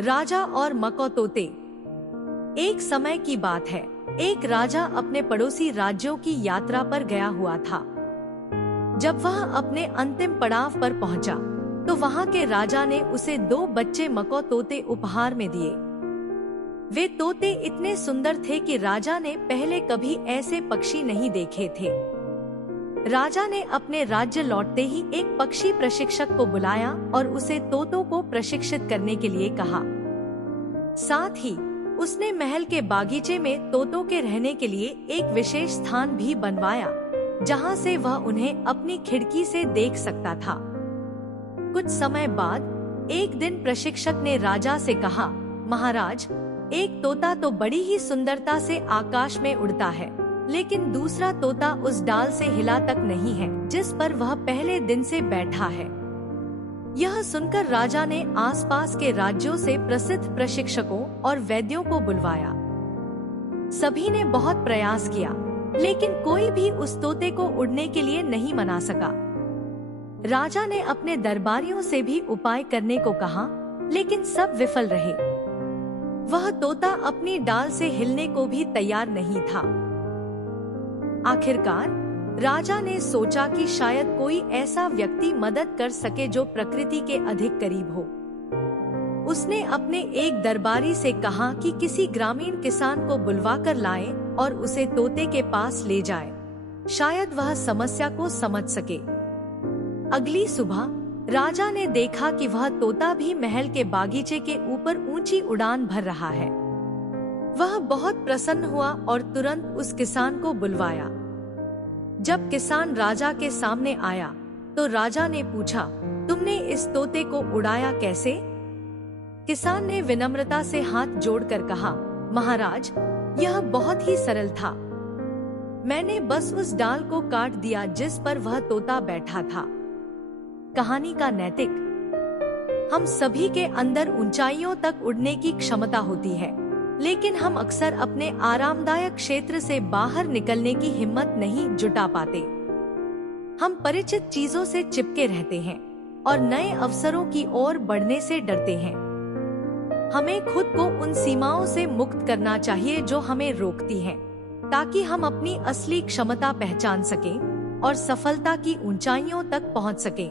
राजा और मको तोते। एक समय की बात है, एक राजा अपने पड़ोसी राज्यों की यात्रा पर गया हुआ था। जब वह अपने अंतिम पड़ाव पर पहुंचा, तो वहां के राजा ने उसे 2 बच्चे मको तोते उपहार में दिए। वे तोते इतने सुंदर थे कि राजा ने पहले कभी ऐसे पक्षी नहीं देखे थे। राजा ने अपने राज्य लौटते ही एक पक्षी प्रशिक्षक को बुलाया और उसे तोतों को प्रशिक्षित करने के लिए कहा। साथ ही उसने महल के बागीचे में तोतों के रहने के लिए एक विशेष स्थान भी बनवाया, जहां से वह उन्हें अपनी खिड़की से देख सकता था। कुछ समय बाद एक दिन प्रशिक्षक ने राजा से कहा, महाराज, एक तोता तो बड़ी ही सुंदरता से आकाश में उड़ता है, लेकिन दूसरा तोता उस डाल से हिला तक नहीं है जिस पर वह पहले दिन से बैठा है। यह सुनकर राजा ने आसपास के राज्यों से प्रसिद्ध प्रशिक्षकों और वैद्यों को बुलवाया। सभी ने बहुत प्रयास किया, लेकिन कोई भी उस तोते को उड़ने के लिए नहीं मना सका। राजा ने अपने दरबारियों से भी उपाय करने को कहा, लेकिन सब विफल रहे। वह तोता अपनी डाल से हिलने को भी तैयार नहीं था। आखिरकार राजा ने सोचा कि शायद कोई ऐसा व्यक्ति मदद कर सके जो प्रकृति के अधिक करीब हो। उसने अपने एक दरबारी से कहा कि किसी ग्रामीण किसान को बुलवाकर लाए और उसे तोते के पास ले जाए, शायद वह समस्या को समझ सके। अगली सुबह राजा ने देखा कि वह तोता भी महल के बागीचे के ऊपर ऊंची उड़ान भर रहा है। वह बहुत प्रसन्न हुआ और तुरंत उस किसान को बुलवाया। जब किसान राजा के सामने आया, तो राजा ने पूछा, तुमने इस तोते को उड़ाया कैसे? किसान ने विनम्रता से हाथ जोड़कर कहा, महाराज, यह बहुत ही सरल था। मैंने बस उस डाल को काट दिया जिस पर वह तोता बैठा था। कहानी का नैतिक: हम सभी के अंदर ऊंचाइयों तक उड़ने की क्षमता होती है, लेकिन हम अक्सर अपने आरामदायक क्षेत्र से बाहर निकलने की हिम्मत नहीं जुटा पाते। हम परिचित चीजों से चिपके रहते हैं और नए अवसरों की ओर बढ़ने से डरते हैं। हमें खुद को उन सीमाओं से मुक्त करना चाहिए जो हमें रोकती हैं, ताकि हम अपनी असली क्षमता पहचान सकें और सफलता की ऊंचाइयों तक पहुंच सकें।